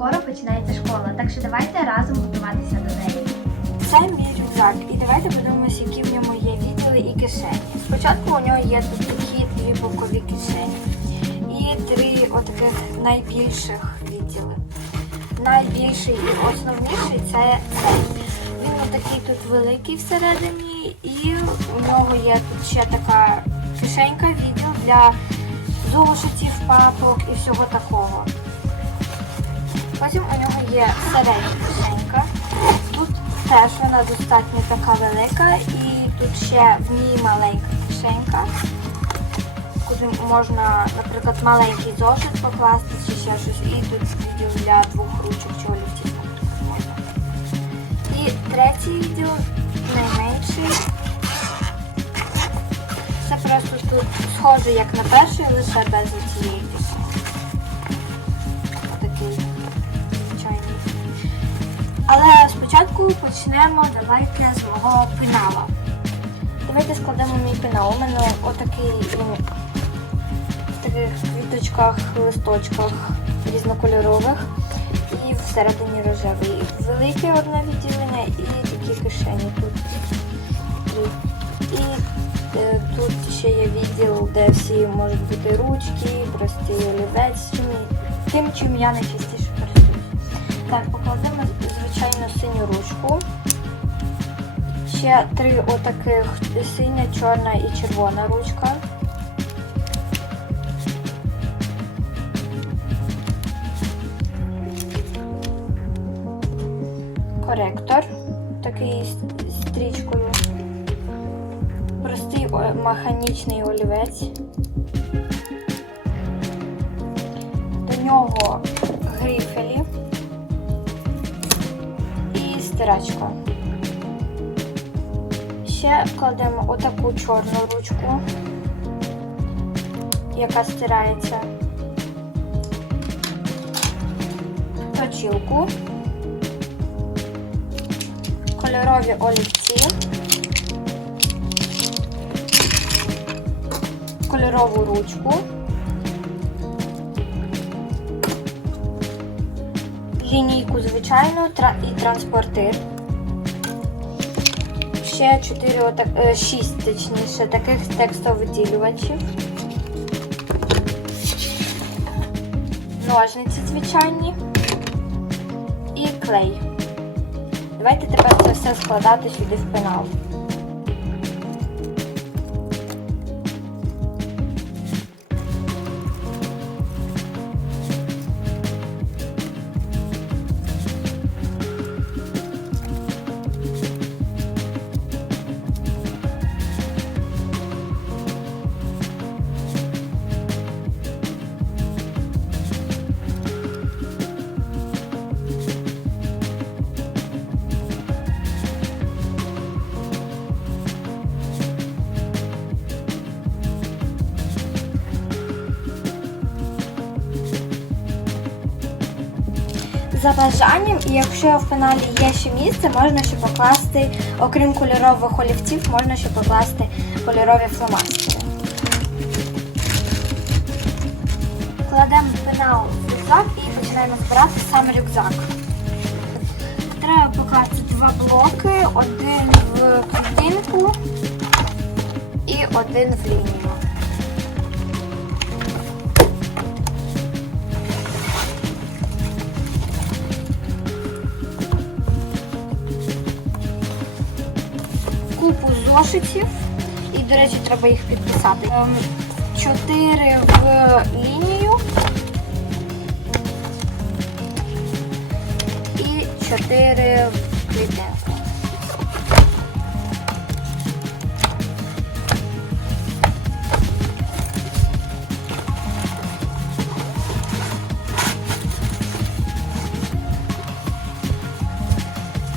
скоро починається школа, так що давайте разом готуватися до неї. Це мій рюкзак, і давайте подивимося, які в ньому є відділи і кишені. Спочатку у нього є тут такі дві бокові кишені і три отаких найбільших відділи. Найбільший і основніший це цей. Він отакий тут великий всередині, і у нього є тут ще така кишенька, відділ для зошитів, папок і всього такого. Потім у нього є середня кишенька. Тут теж вона достатньо така велика, і тут ще в ній маленька кишенька, куди можна, наприклад, маленький зошит покласти чи ще щось. І тут відділ для двох ручок чи олівців. І третій відділ найменший. Це просто тут схоже як на перший, лише без цієї кишені. Отакий. Але спочатку почнемо давайте з мого пенала. Давайте складемо мій пенал. У мене отакий в таких квіточках, листочках різнокольорових і всередині рожевий. Велике одне відділення і такі кишені тут. Три. І е, тут ще є відділ, де всі можуть бути ручки, простий олівець, тим, чим я найчастіше користуюсь. Так, покладемо звичайно синю ручку. Ще три отаких синя, чорна і червона ручка. Коректор такий з стрічкою. Простий механічний олівець. До нього грифелі стирачка. Ще кладемо отаку чорну ручку, яка стирається. Точилку. Кольорові олівці. Кольорову ручку. Лінійку звичайну і транспортир. Ще 4 отак, 6 точніше таких текстовиділювачів. Ножниці звичайні і клей. Давайте тепер це все складати сюди в пенал. За бажанням, і якщо в пеналі є ще місце, можна ще покласти, окрім кольорових олівців, можна ще покласти кольорові фломастери. Кладемо пенал в рюкзак і починаємо збирати сам рюкзак. Треба покласти два блоки, один в клітинку і один в лінію. Зошитів. І, до речі, треба їх підписати. Ем, Чотири в лінію і чотири в клітинку.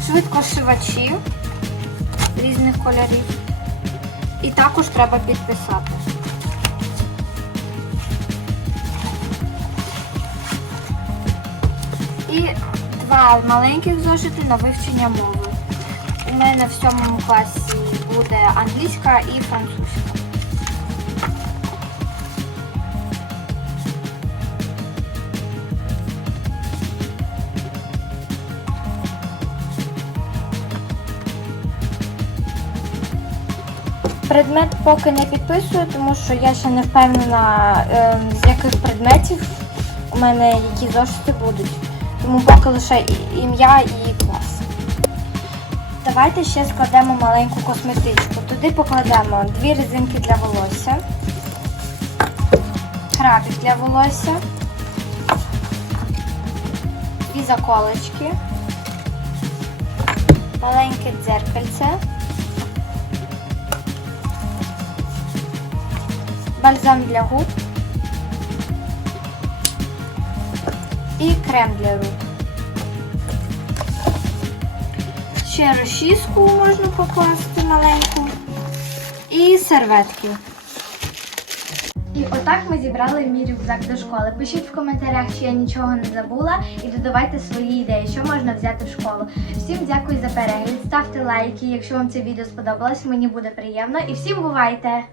Швидкошивачі різних кольорів. І також треба підписати. І два маленьких зошити на вивчення мови. У мене в сьомому класі буде англійська і французька. Предмет поки не підписую, тому що я ще не впевнена, е, з яких предметів у мене які зошити будуть. Тому поки лише ім'я і клас. Давайте ще складемо маленьку косметичку. Туди покладемо дві резинки для волосся, крабик для волосся, дві заколочки, маленьке дзеркальце. Бальзам для губ і крем для рук. Ще розчіску можна покласти маленьку і серветки. І отак ми зібрали мій рюкзак до школи. Пишіть в коментарях, чи я нічого не забула, і додавайте свої ідеї, що можна взяти в школу. Всім дякую за перегляд, ставте лайки, якщо вам це відео сподобалось, мені буде приємно. І всім бувайте!